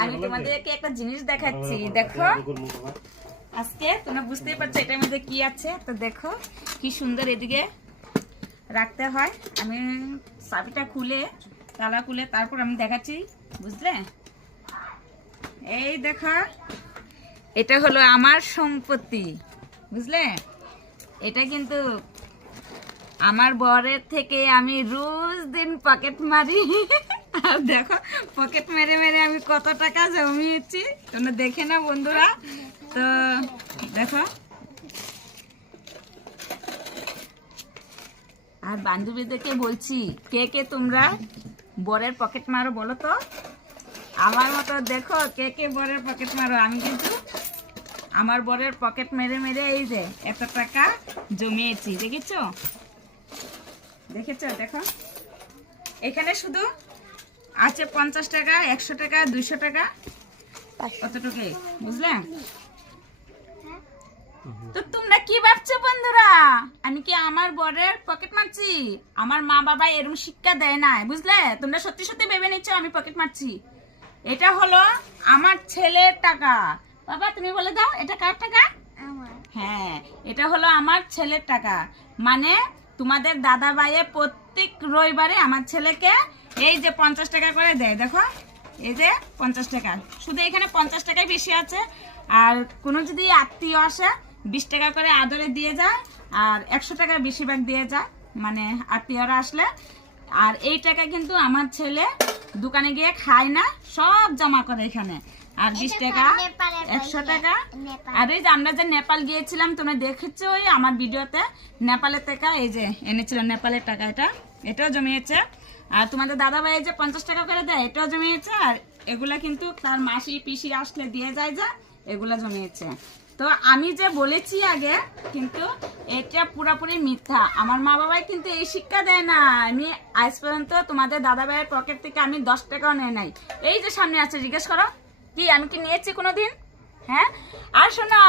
আমি তোমাদেরকে একটা জিনিস দেখাচ্ছি, দেখো। আজকে তোমরা বুঝতেই পারছো এটার মধ্যে কি আছে। তো দেখো কি সুন্দর এদিকে রাখতে হয়। আমি চাবিটা খুলে, তালা খুলে তারপর আমি দেখাচ্ছি, বুঝলে? এই দেখো, এটা হলো আমার সম্পত্তি, বুঝলে? এটা কিন্তু আমার বরের থেকে আমি রোজ দিন পকেট মারি। আর দেখো পকেট মেরে মেরে আমি কত টাকা জমিয়েছি, তোমরা দেখে না বন্ধুরা। তো দেখো, আর বান্ধবীদেরকে বলছি, কে কে তোমরা বরের পকেট মারো বলো তো? আমার মতো দেখো কে কে বরের পকেট মারো। আমি কিন্তু আমার বরের পকেট মেরে মেরে এই যে এত টাকা জমিয়েছি, দেখেছো? দেখেছো? দেখো এখানে শুধু আছে 50 টাকা, 100 টাকা, 200 টাকা, কতটুকু, বুঝলে? তো তোমরা কি ভাবছো বন্ধুরা, আমি কি আমার বরের পকেট মারছি? আমার মা বাবা এরকম শিক্ষা দেয় না, বুঝলে? তোমরা সত্যি সত্যি ভেবে নিচ্ছ আমি পকেট মারছি। এটা হলো আমার ছেলের টাকা। বাবা তুমি বলে দাও এটা কার টাকা? হ্যাঁ, এটা হলো আমার ছেলের টাকা। মানে তোমাদের দাদা ভাইয়ে প্রত্যেক রবিবারে আমার ছেলেকে এই যে 50 টাকা করে দেয়। দেখো এই যে 50 টাকা, শুধু এখানে 50 টাকাই বেশি আছে। আর কোনো যদি আত্মীয় আসে 20 টাকা করে আদরে দিয়ে যায়, আর 100 টাকা বেশিরভাগ দিয়ে যায়, মানে আত্মীয়রা আসলে। আর এই টাকা কিন্তু আমার ছেলে দোকানে গিয়ে খায় না, সব জমা করে এখানে। আর 20 টাকা, 100 টাকা। আর এই যে আমরা যে নেপাল গিয়েছিলাম, তোমরা দেখেছো ওই আমার ভিডিওতে, নেপালের টাকা এই যে এনেছিল, নেপালের টাকা এটাও জমিয়েছে। আর তোমাদের দাদা ভাই যে 50 টাকা করে দেয়, এটাও জমিয়েছে। আর এগুলা কিন্তু তার মাসি পিসি আসলে দিয়ে যায়, যা এগুলা জমিয়েছে। তো আমি যে বলেছি আগে, কিন্তু এটা পুরোপুরি মিথ্যা। আমার মা বাবাই কিন্তু এই শিক্ষা দেয় না। আমি আজ পর্যন্ত তোমাদের দাদা ভাইয়ের পকেট থেকে আমি 10 টাকাও নেই নাই। এই যে সামনে আছে, জিজ্ঞেস করো কি আমি কি নিয়েছি কোনোদিন? হ্যাঁ। আর শোনো,